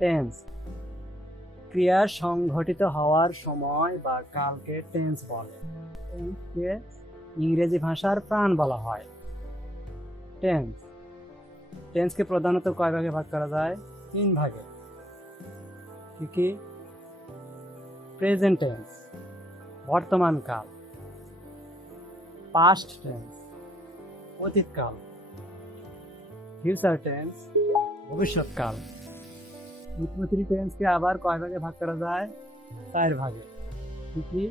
Tense ক্রিয়া সংঘটিত হওয়ার সময় বা কালকে টেন্স বলে। টেন্সকে ইংরেজি ভাষার প্রাণ বলা হয়। টেন্স টেন্সকে প্রধানত কয় ভাগে ভাগ করা যায়? 3 ভাগে। কি কি? প্রেজেন্ট টেন্স বর্তমান কাল, পাস্ট টেন্স অতীতকাল, ফিউচার টেন্স ভবিষ্যৎকাল। এই প্রতিটি টেন্সকে আবার কয় ভাগে ভাগ করা যায়? 4 ভাগে। কি কি?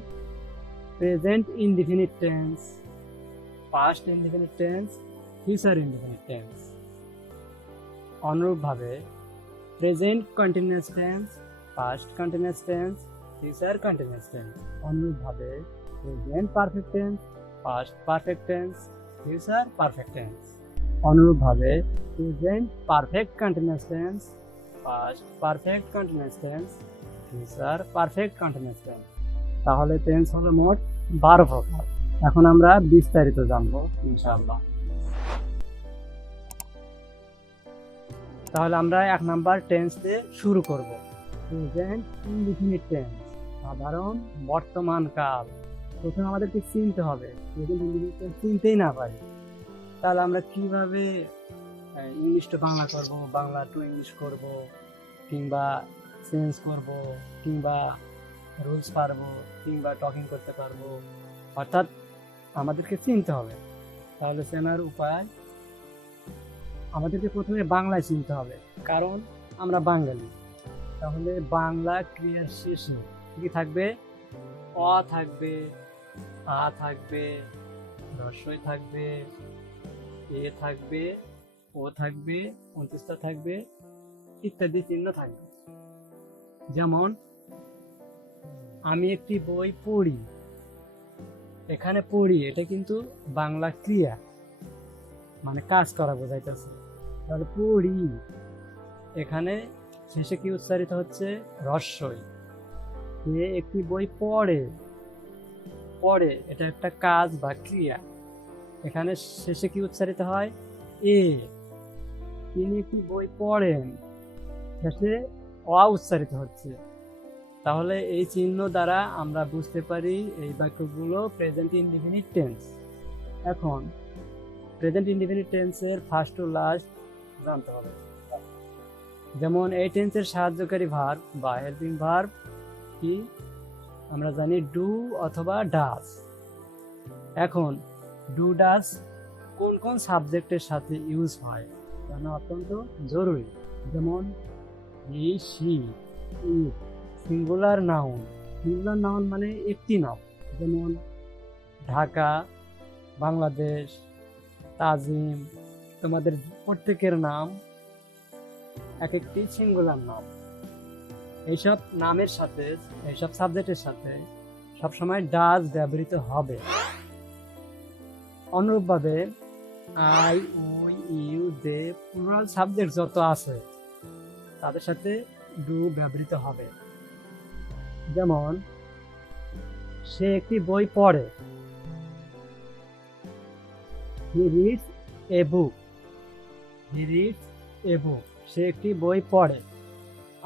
Present indefinite tense, past indefinite tense, future indefinite tense. অনুরূপভাবে present continuous tense, past continuous tense, future continuous tense. অনুরূপভাবে present perfect tense, past perfect tense, future perfect tense. অনুরূপভাবে present perfect continuous tense, past perfect continuous tense, future perfect continuous tense. তাহলে tense হলো মোট 12 প্রকার। এখন আমরা বিস্তারিত জানবো ইনশাআল্লাহ। তাহলে আমরা 1 নাম্বার টেন্স দিয়ে শুরু করব। প্রেজেন্ট ইনডিফিনিট টেন্স, সাধারণ বর্তমান কাল। প্রথমে আমাদেরকে চিনতে হবে। প্রেজেন্ট ইনডিফিনিট টেন্স চিনতেই না পারি, তাহলে আমরা কিভাবে ইংলিশ টু বাংলা করব, বাংলা টু ইংলিশ করব, কিংবা চেঞ্জ করব, কিংবা রুলস পারবো, কিংবা টকিং করতে পারবো? অর্থাৎ আমাদেরকে চিনতে হবে। তাহলে চেনার উপায়, আমাদেরকে প্রথমে বাংলায় চিনতে হবে, কারণ আমরা বাঙালি। তাহলে বাংলা ক্রিয়ার শেষে কি থাকবে? অ থাকবে, আ থাকবে, রস্বই থাকবে, এ থাকবে, ও থাকবে, অন্ত্যেষ্টা থাকবে, ইত্যাদি চিহ্ন থাকবে। যেমন আমি একটি বই পড়ি, এখানে পড়ি এটা কিন্তু বাংলা ক্রিয়া, মানে কাজ করা বোঝাইতেছে। তাহলে পড়ি, এখানে শেষে কি উচ্চারিত হচ্ছে? রস্বই। সে একটি বই পড়ে, পড়ে এটা একটা কাজ বা ক্রিয়া, এখানে শেষে কি উচ্চারিত হয়? এ। তিনি একটি বই পড়েন, শেষে অ উচ্চারিত হচ্ছে। তাহলে এই চিহ্ন দ্বারা আমরা বুঝতে পারি এই বাক্যগুলো প্রেজেন্ট ইনডিফিনিট টেন্স। এখন প্রেজেন্ট ইনডিফিনিট টেন্সের ফার্স্ট টু লাস্ট জানতে হবে। যেমন এই টেন্সের সাহায্যকারী ভার্ব বা হেল্পিং ভার্ব কি? আমরা জানি ডু অথবা ডাজ। এখন ডু ডাজ কোন কোন সাবজেক্টের সাথে ইউজ হয় জানা অত্যন্ত জরুরি। যেমন হি, সি, ইট। সিঙ্গুলার নাউন, সিঙ্গুলার নাউন মানে একটি নাম। যেমন ঢাকা, বাংলাদেশ, তাজিম, তোমাদের প্রত্যেকের নাম এক একটি সিঙ্গুলার নাম। এইসব নামের সাথে, এইসব সাবজেক্টের সাথে সবসময় ডাজ ব্যবহৃত হবে। অনুরূপভাবে I, we, you, they, plural subject যত আছে তাদের সাথে ডু ব্যবহৃত হবে। যেমন সে একটি বই পড়ে, he reads a book, he reads a book. সে একটি বই পড়ে।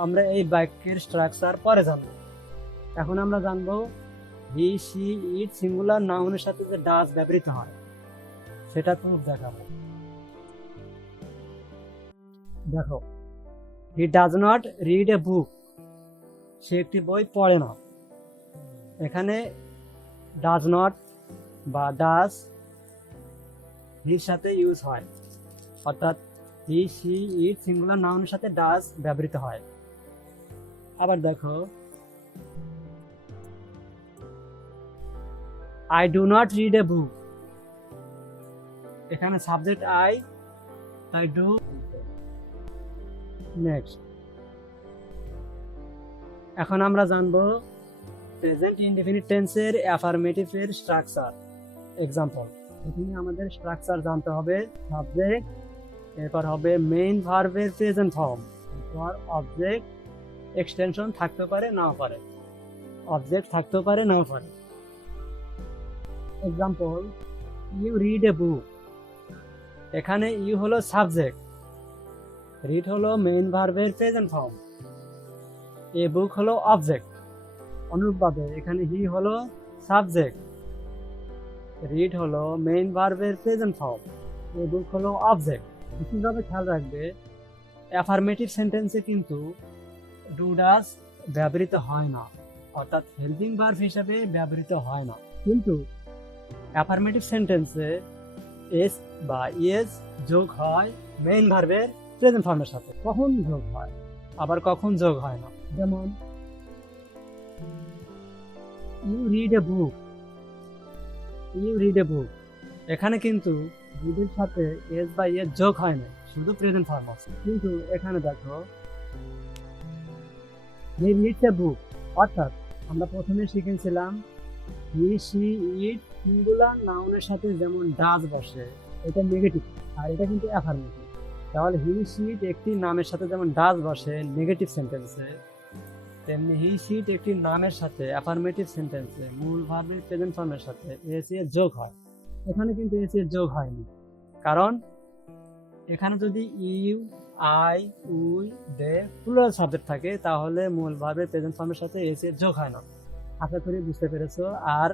আমরা এই বাক্যের স্ট্রাকচার পরে জানবো। এখন আমরা জানবো হি, সি, ইট সিঙ্গুলার নাউনের সাথে যে ডাজ ব্যবহৃত হয় সেটা প্রুফ দেখাবো। দেখো, he does not read a book, সে একটি বই পড়ে না। এখানে ডাজ নট বা ডাজ হির সাথে ইউজ হয়, অর্থাৎ হি, সি, ইট সিঙ্গুলার নাউনের সাথে ডাজ ব্যবহৃত হয়। আবার দেখো, I do not read a book, এখানে সাবজেক্ট আই ডু। নেক্সট, এখন আমরা জানবো প্রেজেন্ট ইনডেফিনিট টেন্সের অ্যাফার্মেটিভ এর স্ট্রাকচার। এক্সাম্পল, প্রথমে আমাদের স্ট্রাকচার জানতে হবে। সাবজেক্ট, এরপর হবে মেইন ভার্বের প্রেজেন্ট ফর্ম, এরপর অবজেক্ট, এক্সটেনশন থাকতে পারে নাও পারে, অবজেক্ট থাকতেও পারে নাও পারে। Example, you read a book, এখানে ইউ হলো সাবজেক্ট, রিড হলো মেইন ভার্বের প্রেজেন্ট ফর্ম, এ বুক হলো অবজেক্ট, অনুরূপভাবে এখানে হি হলো সাবজেক্ট, রিড হলো মেইন ভার্বের প্রেজেন্ট ফর্ম, এ বুক হলো অবজেক্ট। বিশেষভাবে খেয়াল রাখবে অ্যাফার্মেটিভ সেন্টেন্সে কিন্তু ডু ডাজ ব্যবহৃত হয় না, অর্থাৎ হেল্পিং ভার্ব হিসাবে ব্যবহৃত হয় না। কিন্তু অ্যাফার্মেটিভ সেন্টেন্সে এস বা ইয়েস যোগ হয় মেইন ভার্বের প্রেজেন্ট ফর্মের সাথে। কখন যোগ হয় আবার কখন যোগ হয় না, যেমন you read a book, you read a book, এখানে কিন্তু রিডের সাথে এস বা ইয়েস যোগ হয় না, শুধু প্রেজেন্ট ফর্ম আছে। কিন্তু এখানে দেখো হি রিডস এ বুক, অর্থাৎ আমরা প্রথমে শিখেছিলাম হি সি ইট সিঙ্গুলার নাউনের সাথে যেমন ডাজ বসে, এটা নেগেটিভ, আর এটা কিন্তু অ্যাফার্মেটিভ। তাহলে হি সিট একটি নামের সাথে যেমন ডাজ বসে নেগেটিভ সেন্টেন্সে, তেমনি হি সিট একটি নামের সাথে অ্যাফার্মেটিভ সেন্টেন্সে মূল ভার্বের প্রেজেন্ট ফর্মের সাথে এস এর যোগ হয়। এখানে কিন্তু এস এর যোগ হয়নি, কারণ এখানে যদি you, I, we, they plural subject থাকে তাহলে মূল ভার্বের প্রেজেন্ট ফর্মের সাথে এস এর যোগ হয় না। আশা করি বুঝতে পেরেছো। আর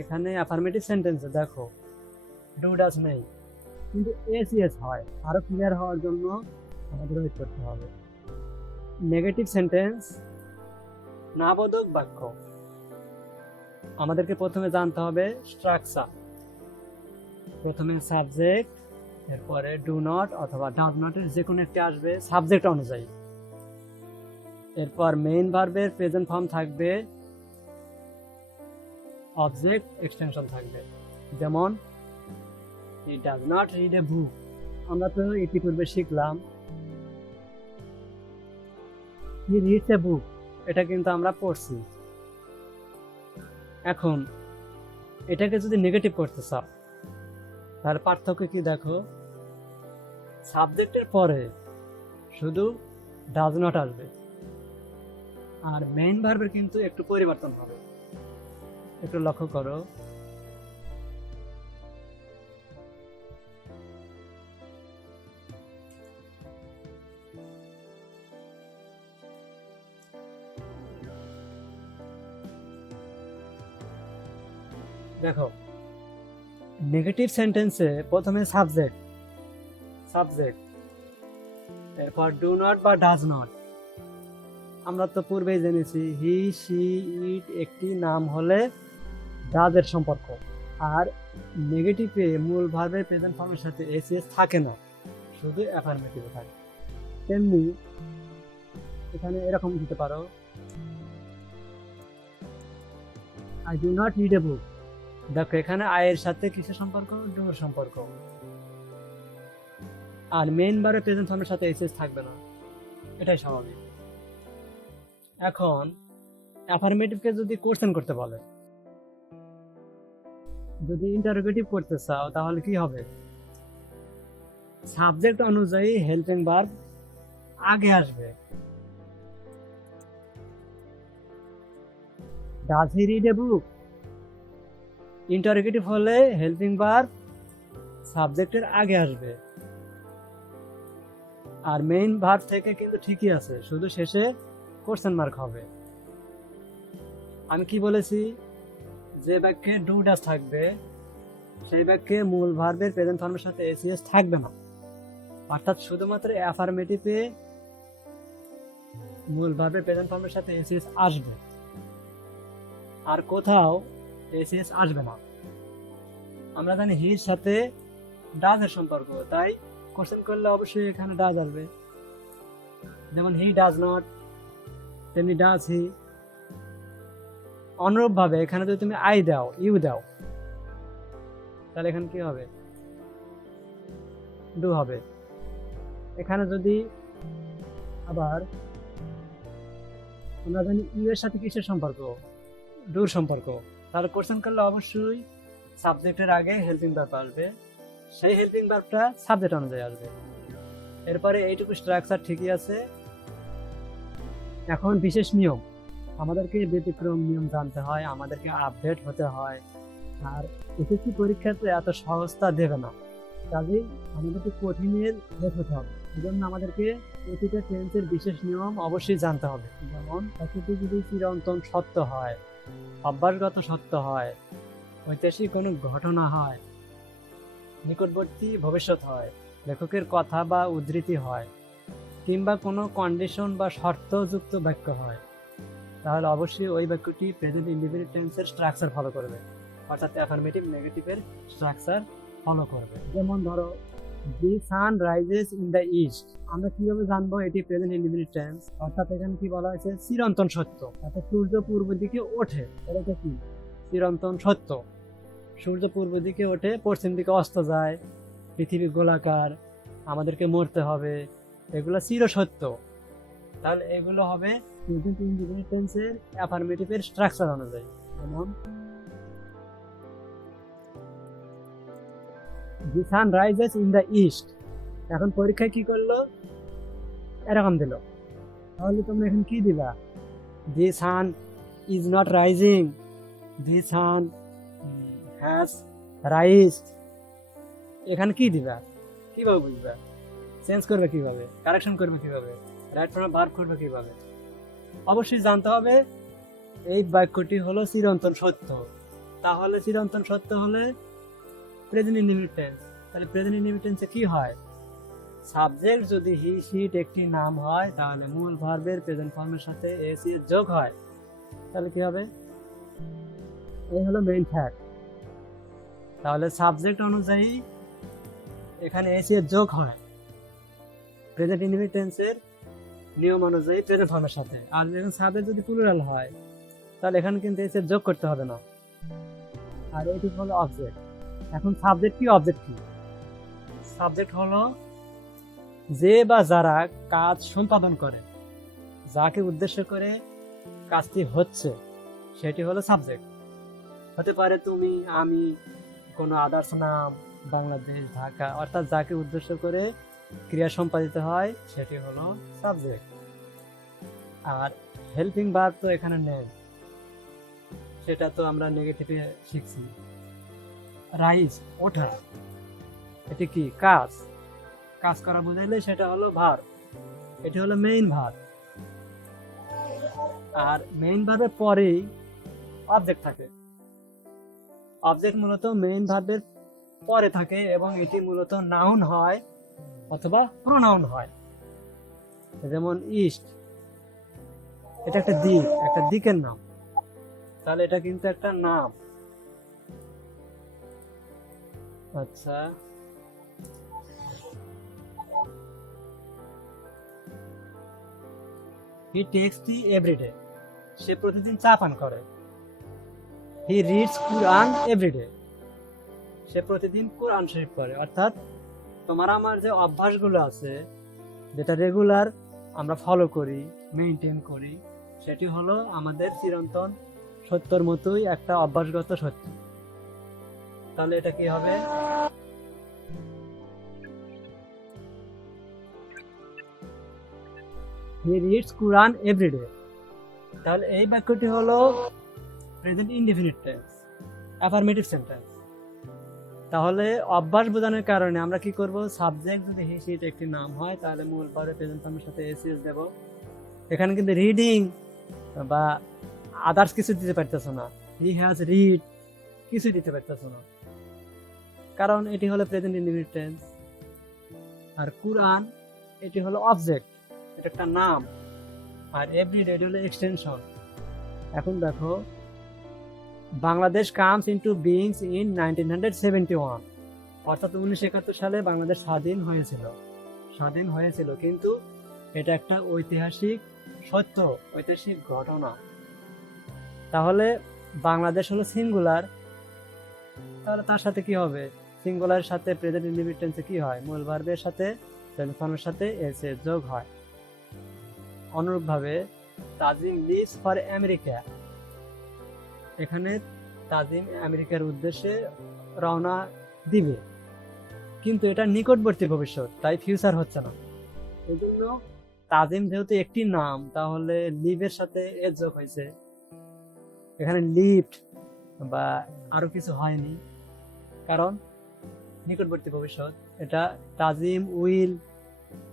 এখানে অ্যাফার্মেটিভ সেন্টেন্সে দেখো ডু ডাজ নেই, কিন্তু এস ইয়েস হয়। আরো ক্লিয়ার হওয়ার জন্য আমাদের ওয়েট করতে হবে। নেগেটিভ সেন্টেন্স নাবোধক বাক্য, আমাদেরকে প্রথমে জানতে হবে স্ট্রাকচার। প্রথমে সাবজেক্ট, এরপরে ডু নট অথবা ডাজ নটের যে কোনো একটি আসবে সাবজেক্ট অনুযায়ী, এরপর মেইন ভার্বের প্রেজেন্ট ফর্ম থাকবে, অবজেক্ট এক্সটেনশন থাকবে। যেমন he does not read a book, আমরা তো ইতিপূর্বে শিখলাম হি রিডস এ বুক, এটা কিন্তু আমরা পড়ছি। এখন এটাকে যদি নেগেটিভ করতে চাও তাহলে পার্থক্য কি দেখো, সাবজেক্টের পরে শুধু ডাজ নট আসবে, আর মেইন ভার্বের কিন্তু একটু পরিবর্তন হবে। একটু লক্ষ্য করো, দেখো নেগেটিভ সেন্টেন্সে প্রথমে সাবজেক্ট, সাবজেক্ট, এরপর ডু নট বা ডাজ নট। আমরা তো পূর্বেই জেনেছি হি সি ইট একটি নাম হলে ডাজের সম্পর্ক, আর নেগেটিভে মূল ভার্বের প্রেজেন্ট ফর্মের সাথে এস এস থাকে না, শুধু অ্যাফার্মেটিভে থাকে। তেমনি এখানে এরকম দিতে পারো I do not read a book, দেখো এখানে আয়ের সাথে কিসের সম্পর্ক, ডুর সম্পর্ক, আর মেইন ভার্বের প্রেজেন্ট ফর্মের সাথে এস এস থাকবে না, এটাই স্বাভাবিক। এখন অ্যাফার্মেটিভকে যদি কোশ্চেন করতে বলে, যদি ইন্টারোগেটিভ করতে চাও তাহলে কি হবে, সাবজেক্ট অনুযায়ী হেল্পিং ভার্ব আগে আসবে। Does he read a book, interrogative হলে হেল্পিং ভার্ব সাবজেক্টের আগে আসবে, আর মেইন ভার্ব থেকে কিন্তু ঠিকই আছে, শুধু শেষে কোশ্চেন মার্ক হবে। আমি কি বলেছি, যে বাক্যে ডু ডাজ থাকবে সেই বাক্যে মূল ভার্বের প্রেজেন্ট ফর্মের সাথে এসিএস থাকবে না, অর্থাৎ শুধুমাত্র অ্যাফার্মেটিভে মূল ভার্বের প্রেজেন্ট ফর্মের সাথে এসিএস আসবে, আর কোথাও এসিএস আসবে না। আমরা জানি হির সাথে ডাজের সম্পর্ক, তাই কোশ্চেন করলে অবশ্যই এখানে ডাজ আসবে। যেমন হি ডাজ নট, তেমনি ডাজ হি। অনুরূপভাবে এখানে যদি তুমি আই দাও, ইউ দাও, তাহলে এখানে কি হবে, ডু হবে। এখানে যদি আবার আমরা জানি ইউ এর সাথে কিসের সম্পর্ক, ডুর সম্পর্ক, তাহলে কোশ্চেন করলে অবশ্যই সাবজেক্টের আগে হেল্পিং ভার্ব আসবে, সেই হেল্পিং ভার্বটা সাবজেক্ট অনুযায়ী আসবে। এরপরে এইটুকু স্ট্রাকচার ঠিকই আছে। এখন বিশেষ নিয়ম, আমাদেরকে ব্যতিক্রম নিয়ম জানতে হয়, আমাদেরকে আপডেট হতে হয়। আর এসএসসি পরীক্ষাতে এত সহজতা দেবে না, কাজেই আমাদেরকে কঠিনের লেখ হতে হবে। এজন্য আমাদেরকে প্রতিটা টেন্সের বিশেষ নিয়ম অবশ্যই জানতে হবে। যেমন বাক্যটি যদি চিরন্তন সত্য হয়, অভ্যাসগত সত্য হয়, ঐতিহাসিক কোনো ঘটনা হয়, নিকটবর্তী ভবিষ্যৎ হয়, লেখকের কথা বা উদ্ধৃতি হয়, কিংবা কোনো কন্ডিশন বা শর্তযুক্ত বাক্য হয়, তাহলে অবশ্যই ওই বাক্যটি প্রেজেন্ট ইনডিফিনিট টেন্সের স্ট্রাকচার ফলো করবে, অর্থাৎ অ্যাফার্মেটিভ নেগেটিভের স্ট্রাকচার ফলো করবে। যেমন ধরো, the sun rises in the east, আমরা কিভাবে জানবো এটি প্রেজেন্ট ইনডিফিনিট টেন্স? অর্থাৎ এখানে কি বলা হয়েছে? চিরন্তন সত্য, অর্থাৎ সূর্য পূর্ব দিকে ওঠে, এটা কি চিরন্তন সত্য। সূর্য পূর্ব দিকে ওঠে, পশ্চিম দিকে অস্ত যায়, পৃথিবী গোলাকার, আমাদেরকে মরতে হবে, এগুলো চিরসত্য। তাহলে এগুলো হবে প্রেজেন্ট ইনডিফিনিট টেন্সের অ্যাফার্মেটিভের স্ট্রাকচার অনুযায়ী। যেমন the sun rises in the east, এখন পরীক্ষায় কি করলো? এরকম দিল। তাহলে তোমরা এখন কি দিবা? The sun is not rising, the sun has rised, এখানে কি দিবা? কিভাবে বুঝবা? চেঞ্জ করবে কিভাবে? কারেকশন করবে কিভাবে? রাইট ফর্মে ভার্ব করবে কিভাবে? অবশ্যই জানতে হবে এই বাক্যটি হলো চিরন্তন সত্য। তাহলে চিরন্তন সত্য হলে প্রেজেন্ট ইনডিফিনিট টেন্স। তাহলে প্রেজেন্ট ইনডিফিনিট টেন্সে কি হয়? সাবজেক্ট যদি হি শিট একটি নাম হয়, তাহলে মূল ভার্বের প্রেজেন্ট ফর্মের সাথে এসি এর যোগ হয়। তাহলে কি হবে? এই হলো মেইন ফ্যাক্ট। তাহলে সাবজেক্ট অনুযায়ী এখানে এসি এর যোগ হয় প্রেজেন্ট ইনডিফিনিট টেন্সের নিয়ম অনুযায়ী প্রেজেন্ট ফর্মের সাথে। আর যখন সাবজেক্ট যদি প্লুরাল হয়, তাহলে এখানে কিন্তু এসি এর যোগ করতে হবে না। আর এটি হলো অবজেক্ট। এখন সাবজেক্ট কি, অবজেক্ট কি? সাবজেক্ট হলো যে বা যারা কাজ সম্পাদন করে, যাকে উদ্দেশ্য করে কাজটি হচ্ছে, সেটি হলো সাবজেক্ট। হতে পারে তুমি, আমি, কোনো আদার্স নাম, বাংলাদেশ, ঢাকা, অর্থাৎ যাকে উদ্দেশ্য করে ক্রিয়া সম্পাদিত হয় সেটি হলো সাবজেক্ট। আর হেল্পিং ভার্ব তো এখানে নেই, সেটা তো আমরা নেগেটিভে শিখছি। রাইজ, ওঠা, এটি কি? কাজ। কাজ করা বোঝাইলে সেটা হলো ভার্ব, এটি হলো মেইন ভার্ব। আর মেইন ভার্বের পরেই অবজেক্ট থাকে। অবজেক্ট মূলত মেইন ভার্বের পরে থাকে এবং এটি মূলত নাউন হয় অথবা প্রোনাউন হয়। যেমন ইস্ট, এটা একটা দিক, একটা দিকের নাম, তাহলে এটা কিন্তু একটা নাম। আচ্ছা, হি টেক্স টি এভরিডে, সে প্রতিদিন চা পান করে। হি রিডস কুরআন এভরিডে, সে প্রতিদিন কুরআন শরীফ পড়ে। অর্থাৎ তোমার আমার যে অভ্যাসগুলো আছে, যেটা রেগুলার আমরা ফলো করি, মেনটেন করি, সেটি হলো আমাদের চিরন্তন সত্যর মতোই একটা অভ্যাসগত সত্য। তাহলে এটা কি হবে? He reads Quran everyday. তাহলে এই বাক্যটি হলো present indefinite tense, affirmative sentence. তাহলে অভ্যাস বোঝানোর কারণে আমরা কি করব? সাবজেক্ট যদি হি শিট একটি নাম হয়, তাহলে মূল ভার্বের প্রেজেন্ট ফর্মের সাথে এসিএস দেব। এখানে কিন্তু রিডিং বা আদার্স কিছু দিতে পারতেছ না, হি হ্যাজ রিড কিছু দিতে পারতেছ না, কারণ এটি হলো প্রেজেন্ট ইনডিফিনিট টেন্স। আর কুরআন এটি হলো অবজেক্ট, এটা একটা নাম। আর এভরিডে এটি হলো এক্সটেনশন। এখন দেখো, Bangladesh comes into beings in 1971, অর্থাৎ 1971 সালে বাংলাদেশ স্বাধীন হয়েছিল, কিন্তু এটা একটা ঐতিহাসিক সত্য, ঐতিহাসিক ঘটনা। তাহলে বাংলাদেশ হলো সিঙ্গুলার, তাহলে তার সাথে কি হবে? সিঙ্গুলারের সাথে প্রেজেন্ট ইনডিফিনিট টেন্সে কি হয়? মূল ভার্বের সাথে প্রেজেন্ট ফর্মের সাথে এস এর যোগ হয়। অনুরূপভাবে তাজিম লিভস ফর আমেরিকা, এখানে তাজিম আমেরিকার উদ্দেশ্যে রওনা দিবে, কিন্তু এটা নিকটবর্তী ভবিষ্যৎ, তাই ফিউচার হচ্ছে না। এই জন্য তাজিম যেহেতু একটি নাম, তাহলে লিভের সাথে এর যোগ হয়েছে। এখানে লিভড বা আরো কিছু হয়নি, কারণ নিকটবর্তী ভবিষ্যৎ। এটা তাজিম উইল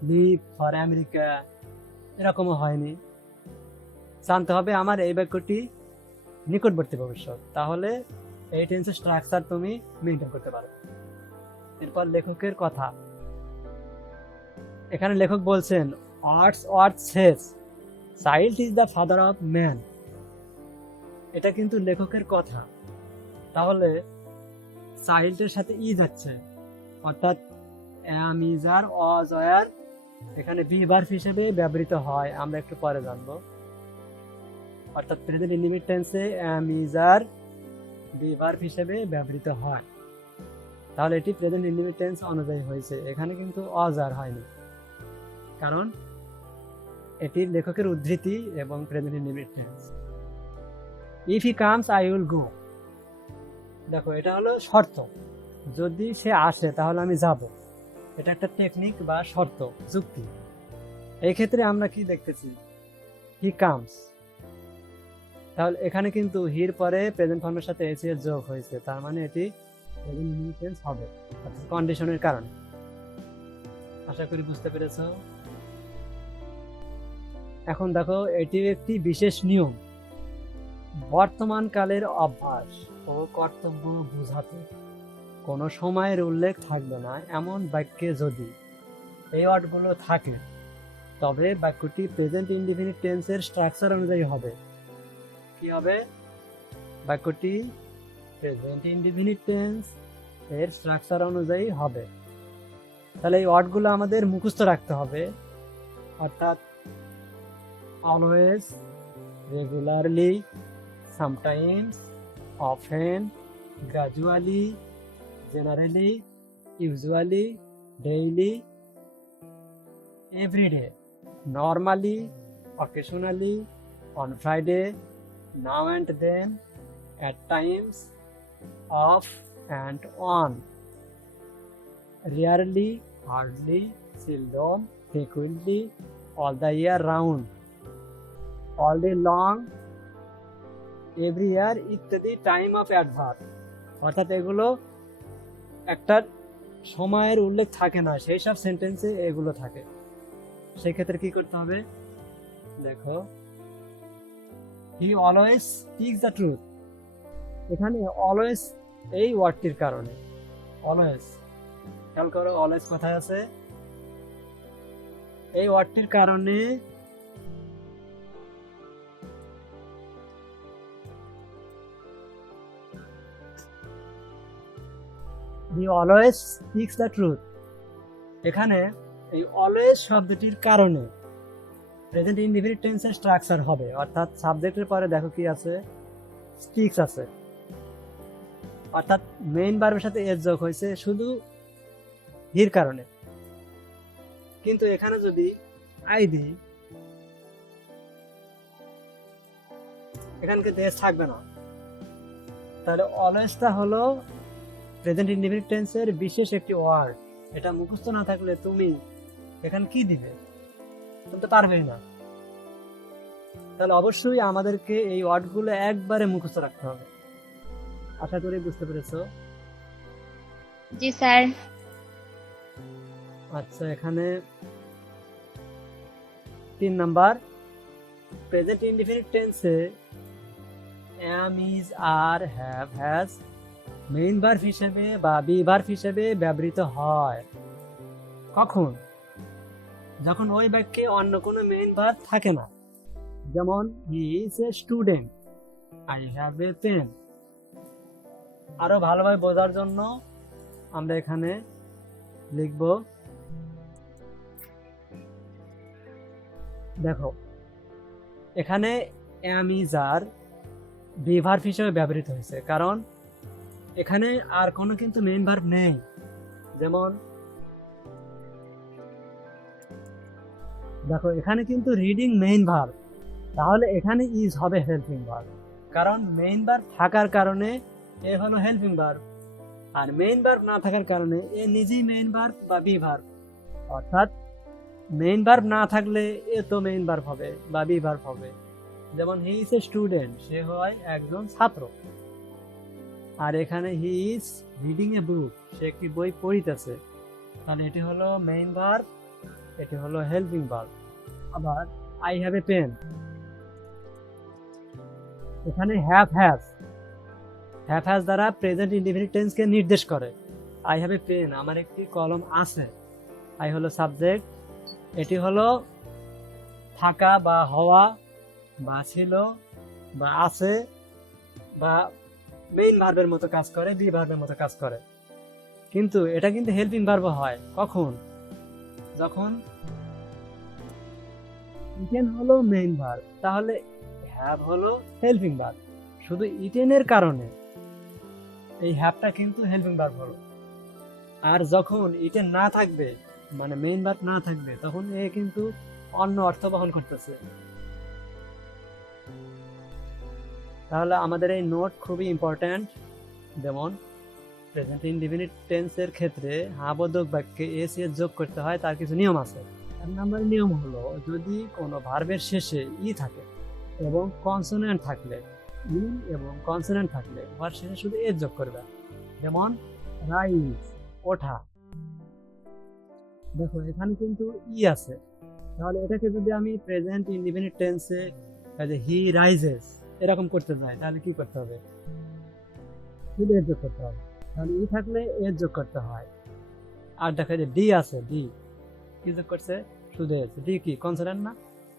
লিভ ফর আমেরিকা, এরকমও হয়নি। জানতে হবে আমার এই বাক্যটি নিকটবর্তী ভবিষ্যৎ, তাহলে এই টেন্সের স্ট্রাকচার তুমি মেনটেন করতে পারো। এরপর লেখকের কথা। এখানে লেখক বলছেন Wordsworth says child is the father of man. এটা কিন্তু লেখকের কথা, তাহলে চাইল্ডের সাথে ই যাচ্ছে, অর্থাৎ am is are was were এখানে বি ভার্ব হিসেবে ব্যবহৃত হয়, আমরা একটু পরে জানবো। অর্থাৎ প্রেজেন্ট ইনডিফিনিট টেন্সে am is are be verb হিসেবে ব্যবহৃত হয়, তাহলে এটি প্রেজেন্ট ইনডিফিনিট টেন্স অনুযায়ী হয়েছে। এখানে কিন্তু ওয়াজ আর হয়নি, কারণ এটি লেখকের উদ্ধৃতি এবং present indefinite tense. If he comes I will go. দেখো এটা হলো শর্ত, যদি সে আসে তাহলে আমি যাব, এটা একটা টেকনিক বা শর্ত, যুক্তি। এই ক্ষেত্রে আমরা কি দেখতেছি, হি কামস, তাহলে এখানে কিন্তু হির পরে প্রেজেন্ট ফর্মের সাথে এসি এর যোগ হয়েছে, তার মানে এটি প্রেজেন্ট ইনডিফিনিট টেন্স হবে, অর্থাৎ কন্ডিশনের কারণে। আশা করি বুঝতে পেরেছো। এখন দেখো এটি একটি বিশেষ নিয়ম, বর্তমান কালের অভ্যাস ও কর্তব্য বোঝাতে কোনো সময়ের উল্লেখ থাকবে না এমন বাক্যে যদি এই ওয়ার্ডগুলো থাকে, তবে বাক্যটি প্রেজেন্ট ইনডিফিনিট টেন্সের স্ট্রাকচার অনুযায়ী হবে। কি হবে? বাক্যটি প্রেজেন্ট ইনডিফিনিট টেন্স এর স্ট্রাকচার অনুযায়ী হবে। তাহলে এই ওয়ার্ডগুলো আমাদের মুখস্থ রাখতে হবে, অর্থাৎ always, regularly, sometimes, often, gradually, generally, usually, daily, every day, normally, occasionally, on Friday, now and then, at times, off and on, rarely, hardly, seldom, frequently, all the year round, all day long, every year ইত্যাদি time of adverb. অর্থাৎ এগুলো একটা সময়ের উল্লেখ থাকে না, সেই সব সেন্টেন্সে এগুলো থাকে। সেই ক্ষেত্রে কি করতে হবে? দেখো, he always speaks the truth. এখানে অলওয়েজ এই ওয়ার্ডটির কারণে, অলওয়েজ খেয়াল করো অলওয়েজ কোথায় আছে, এই ওয়ার্ডটির কারণে he always speaks the truth। এখানে এই অলওয়েজ শব্দটির কারণে প্রেজেন্ট ইনডিফিনিট টেন্সের স্ট্রাকচার হবে, অর্থাৎ সাবজেক্টের পরে দেখো কি আছে, স্পিক্স আছে, অর্থাৎ মেইন ভার্বের সাথে এর যোগ হয়েছে শুধু হির কারণে। কিন্তু এখানে যদি আই দিই, এখানে কিন্তু এস থাকবে না, তাহলে অলওয়েজটা হলো প্রেজেন্ট ইনডিফিনিট টেন্সের বিশেষ একটি ওয়ার্ড। এটা মুখস্থ না থাকলে তুমি এখানে কি দিবে, তুমি তো পারবেই না। তাহলে অবশ্যই আমাদেরকে এই ওয়ার্ডগুলো একবারে মুখস্থ রাখতে হবে। আশা করি বুঝতে পেরেছো। জি স্যার। আচ্ছা, এখানে 3 নাম্বার, প্রেজেন্ট ইনডিফিনিট টেন্সে am, is, are, have, has main verb হিসেবে বা বি ভার্ব হিসেবে ব্যবহৃত হয়। কখন? যখন ওই বাক্যে অন্য কোনো মেইন ভার্ব থাকে না। যেমন he is a student, I have a pen. আরো ভালোভাবে বোঝার জন্য আমরা এখানে লিখব, দেখো এখানে am, is, are B verb হিসেবে ব্যবহৃত হয়েছে, কারণ এখানে আর কোনো কিন্তু মেইন ভার্ব নেই। যেমন দেখো এখানে কিন্তু রিডিং মেইন ভার্ব, তাহলে এখানে ইজ হবে হেল্পিং ভার্ব, কারণ মেইন ভার্ব থাকার কারণে এ হলো হেল্পিং ভার্ব, আর মেইন ভার্ব না থাকার কারণে এ নিজেই মেইন ভার্ব বা বি ভার্ব। অর্থাৎ মেইন ভার্ব না থাকলে এ তো মেইন ভার্ব হবে বা বি ভার্ব হবে। যেমন হি ইজ এ স্টুডেন্ট, সে হয় একজন ছাত্র, আর এখানে he is reading a book, সে একটি বই পড়িতেছে, তাহলে এটি হলো মেইন ভার্ব এটি হলো হেল্পিং ভার্ব। আবার আই হ্যাভ এ পেন, এখানে হ্যাভ হ্যাজ দ্বারা প্রেজেন্ট ইনডিফিনিট টেন্সকে নির্দেশ করে। আই হ্যাভ এ পেন, আমার একটি কলম আছে। আই হলো সাবজেক্ট, এটি হলো থাকা বা হওয়া বা ছিল বা আছে বা মেইন ভার্বের মতো কাজ করে, বি ভার্বের মতো কাজ করে। কিন্তু এটা কিন্তু হেল্পিং ভার্ব হয় কখন? যখন ইটেন হলো মেইন ভার্ব, তাহলে হ্যাভ হলো হেল্পিং ভার্ব। শুধু ইটেনের কারণে এই হ্যাভটা কিন্তু হেল্পিং ভার্ব হলো। আর যখন ইটেন না থাকবে, মানে মেইন ভার্ব না থাকবে, তখন এ কিন্তু অন্য অর্থ বহন করতেছে। তাহলে আমাদের এই নোট খুবই ইম্পর্ট্যান্ট। যেমন প্রেজেন্ট ইনডিফিনিট টেন্সের ক্ষেত্রে বোধক বাক্যে এস এর যোগ করতে হয়, তার কিছু নিয়ম আছে। 1 নম্বর নিয়ম হলো, যদি কোনো ভার্বের শেষে ই থাকে এবং কনসোনেন্ট থাকলে, ই এবং কনসোনেন্ট থাকলে ভার্ব শেষে শুধু এস যোগ করবে। যেমন রাইজ, ওঠা। দেখো এখানে কিন্তু ই আছে, তাহলে এটাকে যদি আমি প্রেজেন্ট ইনডিফিনিট টেন্সে হি রাইজেস এরকম করতে চাই, তাহলে কি করতে হবে? শুধু এস যোগ করতে হবে। তাহলে ই থাকলে এস যোগ করতে হয়। আর দেখা যায় ডি আছে, ডি কি যোগ করছে? শুধু এস। ডি কি কনসোনেন্ট না?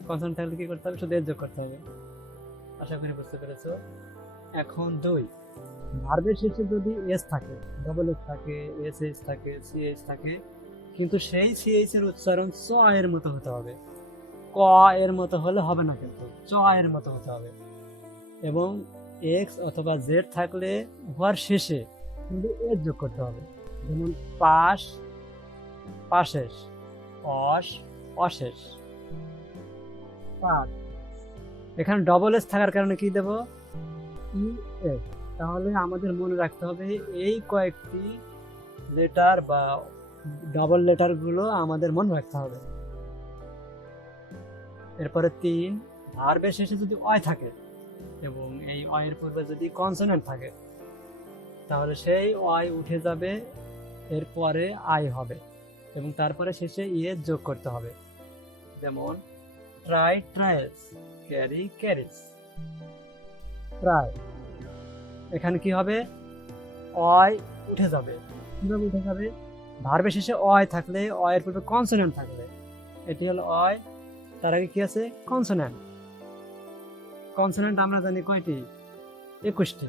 কনসোনেন্ট থাকলে কি করতে হবে? শুধু এস যোগ করতে হবে। আশা করি বুঝতে পেরেছো। এখন 2, ভার্বের শেষে যদি এস থাকে, ডবল এস থাকে, এস এস থাকে, সি এস থাকে, কিন্তু সেই সি এইচ এর উচ্চারণ চ এর মতো হতে হবে। ক এর মতো হলে হবে না, কিন্তু চ এর মতো হতে হবে। এবং এক্স অথবা জেড থাকলে উহার শেষে কিন্তু এস যোগ করতে হবে। যেমন পাশ, পাশেশ, অস, অশেষ, পাস। এখানে ডবল এস থাকার কারণে কি দেব? E S. তাহলে আমাদের মনে রাখতে হবে এই কয়েকটি লেটার বা ডাবল লেটার গুলো আমাদের মনে রাখতে হবে। এরপরে 3, ভার্বের শেষে যদি অয় থাকে এবং এই অয়ের পূর্বে যদি কনসোনেন্ট থাকে, তাহলে সেই অয় উঠে যাবে, এরপরে আই হবে এবং তারপরে শেষে ইয়ে যোগ করতে হবে। যেমন ট্রাই, ট্রায়ালস, ক্যারি, ক্যারিস। ট্রাই, এখানে কি হবে? অয় উঠে যাবে। কিভাবে উঠে যাবে? ভার্বের শেষে অয় থাকলে, অয়ের পূর্বে কনসোনেন্ট থাকলে, এটি হলো অয়, তার আগে কি আছে? কনসোনেন্ট। কনসোনেন্ট আমরা জানি কয়টি? 21টি।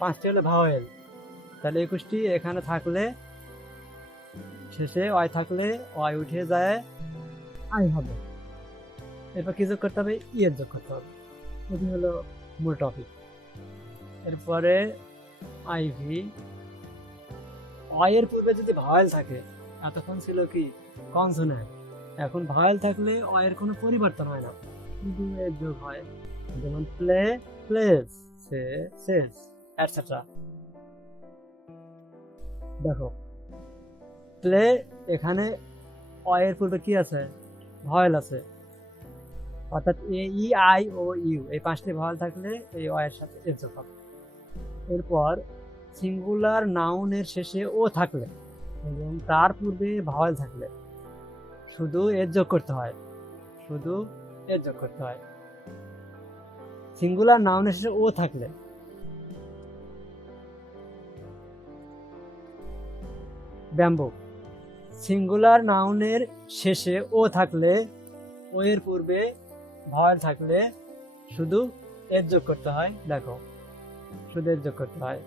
5টি হলো ভাওয়েল, তাহলে 21টি এখানে থাকলে, শেষে অয় থাকলে অয় উঠে যায়, আই হবে। এরপর কি যোগ করতে হবে? ই এর যোগ করতে হবে। এটি হলো মূল টপিক। এরপরে আইভি, অয়ের পূর্বে যদি ভাওয়েল থাকে, এতক্ষণ ছিল কি কনসোনেন্ট, এখন ভাওয়েল থাকলে অয়ের কোনো পরিবর্তন হয় না, কিন্তু এর যোগ হয়। যেমন প্লে, প্লেস, সে, সেস, এটসেট্রা। দেখো প্লে, এখানে অয়ের পূর্বে কি আছে? ভাওয়েল আছে, অর্থাৎ এ, ই, আই, ও, ইউ, এই 5টি ভাওয়েল থাকলে এই অয়ের সাথে এর যোগ হবে। এরপর সিঙ্গুলার নাউনের শেষে ও থাকলে এবং তার পূর্বে ভাওয়েল থাকলে শুধু এর যোগ করতে হয়, শুধু এর যোগ করতে হয়। সিঙ্গুলার নাউনের শেষে ও থাকলে, ব্যাম্বু, সিঙ্গুলার নাউনের শেষে ও থাকলে, ও এর পূর্বে ভাওয়েল থাকলে শুধু এর যোগ করতে হয়। দেখো শুধু এর যোগ করতে হয়,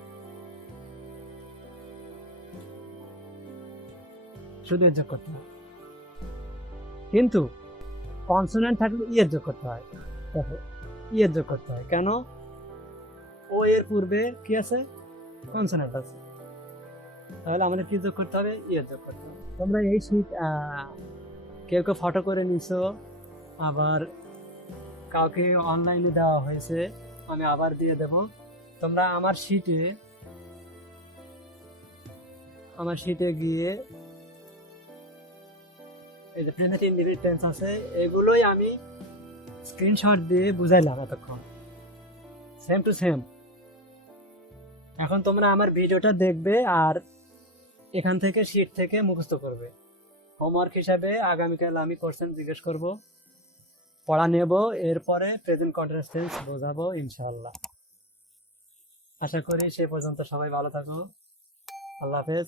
শুধু এর যোগ করতে হয়। কিন্তু কনসোনেন্ট থাকলে ই এর যোগ করতে হয়। দেখো ই এর যোগ করতে হয় কেন? ও এর পূর্বে কি আছে? কনসোনেন্ট আছে, তাহলে আমাদের কি যোগ করতে হবে? ই এর যোগ করতে হবে। তোমরা এই শীট কেউ কেউ ফটো করে নিছো, আবার কাউকে অনলাইনে দেওয়া হয়েছে, আমি আবার দিয়ে দেব। তোমরা আমার শিটে গিয়ে এই যে প্রেজেন্ট ইনডিফিনিট টেন্স আছে, এগুলোই আমি স্ক্রিনশট দিয়ে বুঝাইলাম এতক্ষণ, সেম টু সেম। এখন তোমরা আমার ভিডিওটা দেখবে আর এখান থেকে শিট থেকে মুখস্থ করবে। হোমওয়ার্ক হিসাবে আগামীকাল আমি কোশ্চেন জিজ্ঞেস করব, পড়া নেব, এরপরে প্রেজেন্ট কন্টিনিউয়াস টেন্স বোঝাবো ইনশাআল্লাহ। আশা করি সে পর্যন্ত সবাই ভালো থাকো। আল্লাহ হাফেজ।